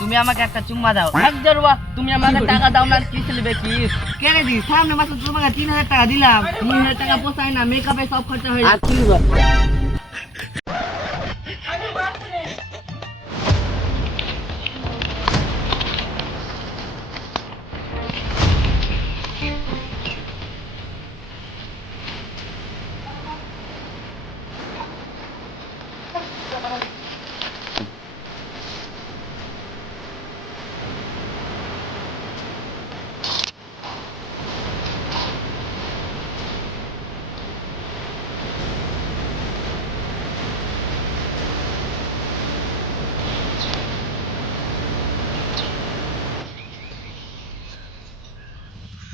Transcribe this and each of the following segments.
তুমি আমাকে একটা চুম্মা দাও। 1000 রুপা। তুমি আমাকে টাকা দাও না, কি চলবে কি? কেন দি? সামনে মাসে তোমাকে 3000 টাকা দিলাম। 3000 টাকা পোষায় না, মেকআপে সব খরচা হয়ে যায়। আর কি হবে?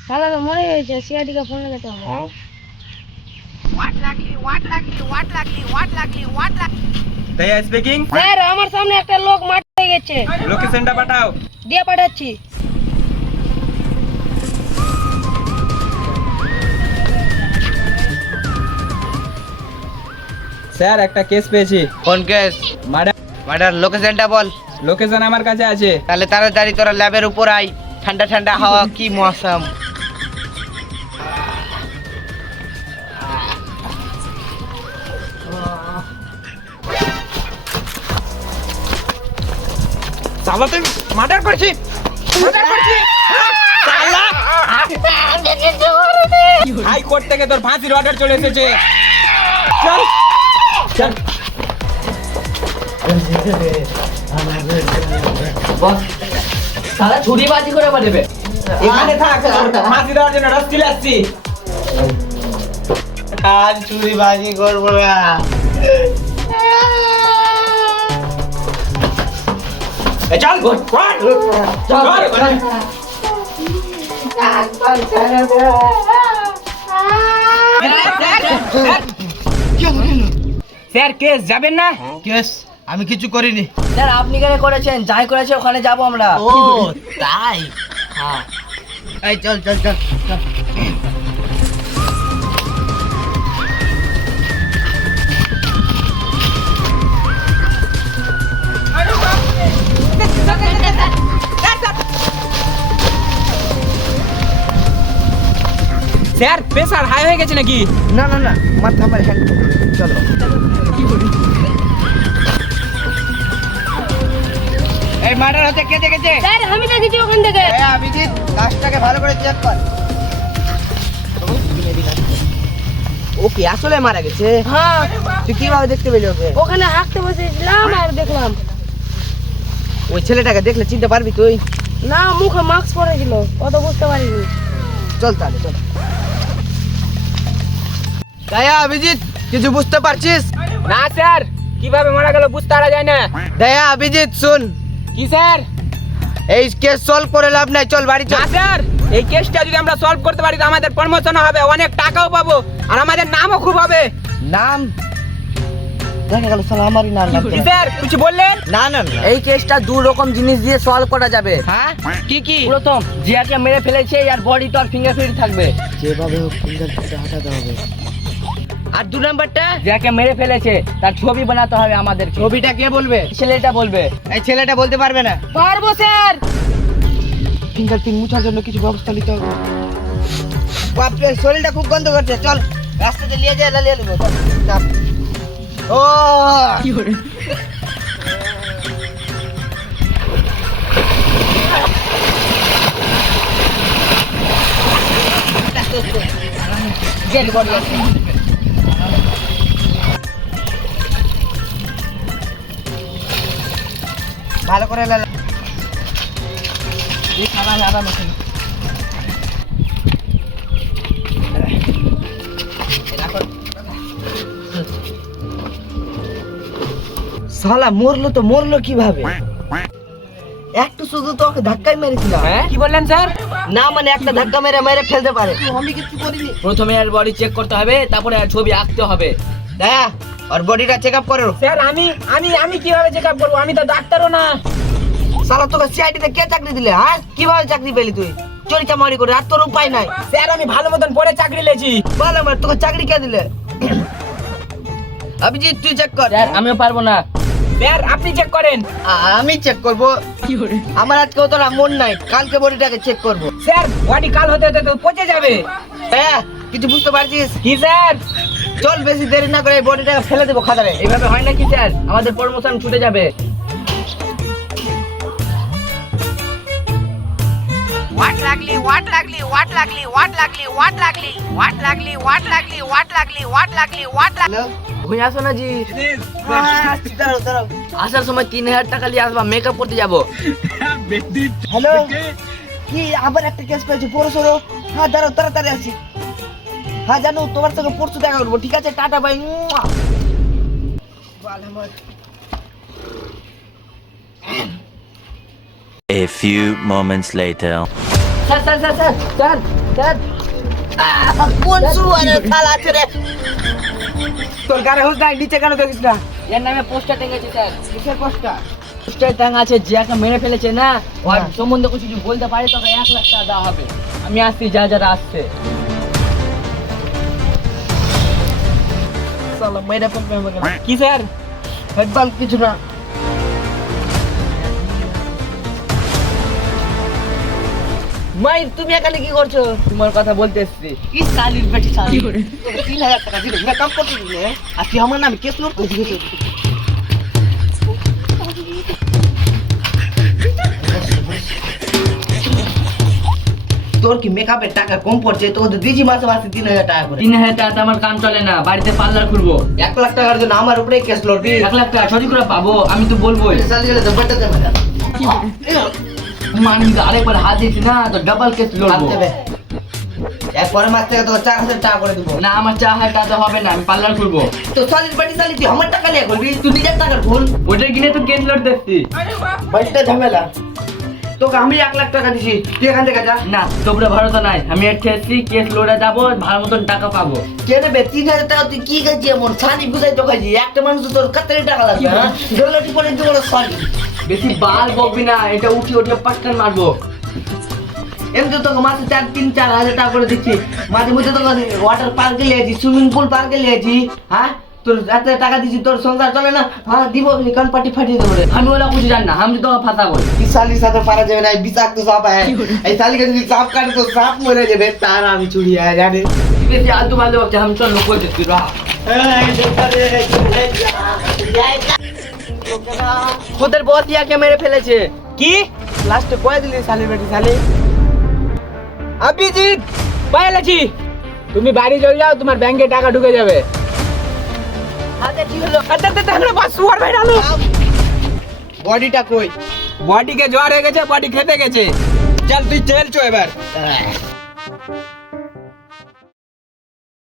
শালা তো মরে গেছে, সিআইডিকে ফোন লাগাতে হবে। দয়া স্পিকিং। স্যার আমার সামনে একটা লোক মারতে গেছে। লোকেশনটা পাঠাও। দিয়ে পাঠাচ্ছি। স্যার একটা কেস পেয়েছি। কোন কেস? মার্ডার লোকেশনটা বল। লোকেশন আমার কাছে আছে। তাহলে তাড়াতাড়ি তোরা ল্যাবের উপর আই। ঠান্ডা ঠান্ডা হাওয়া, কি মৌসুম। সালা তুই মার্ডার করছিস? হাইকোর্ট থেকে তোর ফাঁসির অর্ডার চলে এসেছে। চল চল। সালা ছুরিবাজি করে পাঠাবে। এখানে থাক, ফাঁসি দেওয়ার জন্য রস্তি আসছি। আজ চুরিবাজি করবো না। চল স্যার কেস যাবেন না? কেস আমি কিছু করিনি। স্যার আপনি কেন করেছেন? যাই করেছে ওখানে যাব আমরা। ও তাই? হ্যাঁ। এই চল চল চল চল। স্যার প্রেসার হাই হয়ে গেছে নাকি? না না না, মাথা আমার হ্যান্ড। চলো। এই মার্ডার হতে কে দেখেছে? স্যার আমি দেখেছি ওখান থেকে। অভিজিৎ লাশটাকে ভালো করে চেক কর। ও কি আসলে মারা গেছে? হ্যাঁ তুই কিভাবে দেখতে পেলি ওকে? ওখানে হাঁটতে বসেছিলাম আর দেখলাম। ওই ছেলেটাকে দেখলে চিনতে পারবি তুই? না মুখে মাস্ক পরেছিল, অত বুঝতে পারিনি। চল তাহলে চল। দয়া অভিজিৎ কিছু বুঝতে পারছিস? না স্যার, কিভাবে মারা গেল বুঝতে পারা যায় না। দয়া অভিজিৎ শুন। কি স্যার? এই কেস সলভ করে লাভ নাই, চল বাড়ি না চল। স্যার, এই কেসটা যদি আমরা সলভ করতে পারি তো আমাদের প্রমোশন হবে, অনেক টাকাও পাবো আর আমাদের নামও খুব হবে। নাম দেখা গেল সালা আমারই নাম কি স্যার কিছু বললেন? না না না। এই কেসটা দু রকম জিনিস দিয়ে সলভ করা যাবে। হ্যাঁ কি কি? প্রথম, জিয়াকে মেরে ফেলেছে আর বডি তো আর ফিঙ্গারপ্রিন্ট থাকবে। যেভাবে হোক ফিঙ্গারপ্রিন্টটা হটাতে হবে। আর দু নাম্বারটা, যাকে মেরে ফেলেছে তার ছবি বানাতে হবে আমাদের। ছবিটা কে বলবে? ছেলেটা বলবে। এই ছেলেটা বলতে পারবে না। পারবো স্যার। ফিঙ্গারপ্রিন্ট মুছার জন্য কিছু ব্যবস্থা নিতে হবে। বাপরে শরীরটা খুব গন্ধ করছে, চল রাস্তাতে নিয়ে যাই, লালিয়ে নেবো। চাপ। ও কি করে? ভালো করে লালা। এই খানা লাগা মেশিন। শালা মরলো তো মরলো কিভাবে? একটু শুধু তো ওকে ধাক্কাই মেরেছিলাম। হ্যাঁ কি বললেন স্যার? না মানে একটা ধাক্কা মেরে মেরে ফেলতে পারে। আমি কিছু করিনি। প্রথমে আর বডি চেক করতে হবে, তারপরে আর ছবি আঁকতে হবে। হ্যাঁ আর বডিটা চেক আপ করো। স্যার আমি আমি আমি কিভাবে চেক আপ করবো? আমি তো ডাক্তারও না। শালা তোকে সিআইডিতে কে চাকরি দিলে? হ্যাঁ কিভাবে চাকরি পেলি তুই? চুরি চামারি করে, আর তোর উপায় নাই। স্যার আমি ভালো মতন পড়ে চাকরি লেছি। বল আমার তোকে চাকরি কে দিলে? অভিজিৎ তুই চেক কর। স্যার আমিও পারবো না। স্যার আপনি চেক করেন। আমি চেক করব। আমার আজকে অতটা মন নাই, কালকে বডিটাকে চেক করব। স্যার বডি কাল হতে হতে তো পচে যাবে। হ্যাঁ কিছু বুঝতে পারছিস? কি স্যার? চল বেশি দেরি না করে এই বডিটাকে ফেলে দেবো খাতারে। এইভাবে হয় নাকি স্যার? আমাদের প্রমোশন ছুটে যাবে। What লাগলি what লাগলি what লাগলি what লাগলি what লাগলি what লাগলি what লাগলি what লাগলি what লাগলি what লাগলি হ্যালো, ঘুরে আসো না জি। দাঁড়াও দাঁড়াও। আসার সময় 3000 টাকা নিয়ে আসবা, মেকআপ করতে যাবো। হ্যালো, কি আবার একটা কেস পেয়েছি বড় সরো? হ্যাঁ দাঁড়াও, তাড়াতাড়ি আসি। হ্যাঁ জানো, তোমার সঙ্গে পরশু দেখা করবো, ঠিক আছে? Tata bye. A few moments later. Sir sir sir sir sir sir কোন সুয়ারে থালা ছেড়ে? তোর গায়ে হুঁশ নাই, নিচে কেন দেখিস না? এর নামে পোস্টার টেঙ্গেছে স্যার। কিসের কষ্ট? পোস্টার টাঙ্গা আছে, যে একটা মেরে ফেলেছে না, ওর হ্যাঁ। সম্বন্ধে কিছু যদি বলতে পারে তোকে 1 লাখ টাকা দেওয়া হবে। আমি আসছি, যা যারা আসছে। চলো মেরে পড়বে আমাকে। কি স্যার? হেডবাল কিছু না। মাই তুমি এখানে কি করছো? তোমার কথা বলতে এসছি। কি সালির বেটি সালি? 3000 টাকা দিলে না কাম করতে দিলে? আর তুই আমার নামে কেস লোড করছিস? তোর কি মেকআপের টাকা কম পড়ছে? তোকে তো দিয়েছি মাসে মাসে 3000 টাকা করে। 3000 টাকাতে আমার কাম চলে না, বাড়িতে পার্লার খুলবো। 1 লাখ টাকার জন্য আমার উপরে কেস লড়বি? 1 লাখ টাকা ছড়ি করে পাবো, আমি তো বলবোই। সালি গেলে তো বেটা দেবে না। আমি যদি আরেকবার হাত দিচ্ছি না তো ডাবল কেস হাত লড়বো। দেবে। এরপরে মাস থেকে তোকে 4000 টাকা করে দিব। না আমার 4000 টাকা তো হবে না, আমি পার্লার খুলবো। তো সালির বেটি সালি তুই আমার টাকা নিয়ে করবি? তুই নিজের টাকার ভুল। ওইটা কিনে তো কেস লড়তে এসছি। বাড়িটা ঝামেলা। তোকে আমি 1 লাখ টাকা দিছি, তুই এখান থেকে যা। না তোমরা ভরসা নাই, আমি এসে এসছি, কেস লড়ে যাবো, ভালো মতন টাকা পাবো। কে নেবে 3000 টাকা? তুই কি খাইছি এমন? ছানি বুঝাই তো খাইছি। একটা মানুষ তোর কাতারি টাকা লাগবে। হ্যাঁ ডলাটি পরে তুই বড় সালি। বেশি বাল বকবি না, এটা উঠি উঠে পাটকান মারবো। এমনি তোকে মাসে 3-4 হাজার টাকা করে দিচ্ছি। মাঝে মধ্যে তোকে ওয়াটার পার্কে লিয়েছি, সুইমিং পুল পার্কে লিয়েছি। হ্যাঁ তোর এত টাকা দিচ্ছি, তোর সংসার চলে না? হ্যাঁ দিব, কান পাটি ফাটিয়ে দেবো রে। আমি ওরা কিছু জানি না, আমি তোকে ফাঁসাবো। কি শালির সাথে পারা যাবে না, এই বিষাক্ত সাপ। এই শালিকে যদি সাপ কাটে তো সাপ মরে যাবে, তার আমি চুরি জানি। বেশি আলতু ফালতু ভাবছে, আমি চল লোক বলতে তুই রাহ। তোদের বস ইয়াকে মেরে ফেলেছে। কি? লাস্টে কয়ে দিলি শালির বেটি সালি? অভিজিৎ পাইলাছি। তুমি বাড়ি চলে যাও, তোমার ব্যাংকে টাকা ঢুকে যাবে। হাতে কি হলো? আমরা বাস সুয়ার ভাই আলো। বডিটা কই? বডিকে জ্বর হয়ে গেছে, বডি খেতে গেছে। চল তুই চল চো এবার।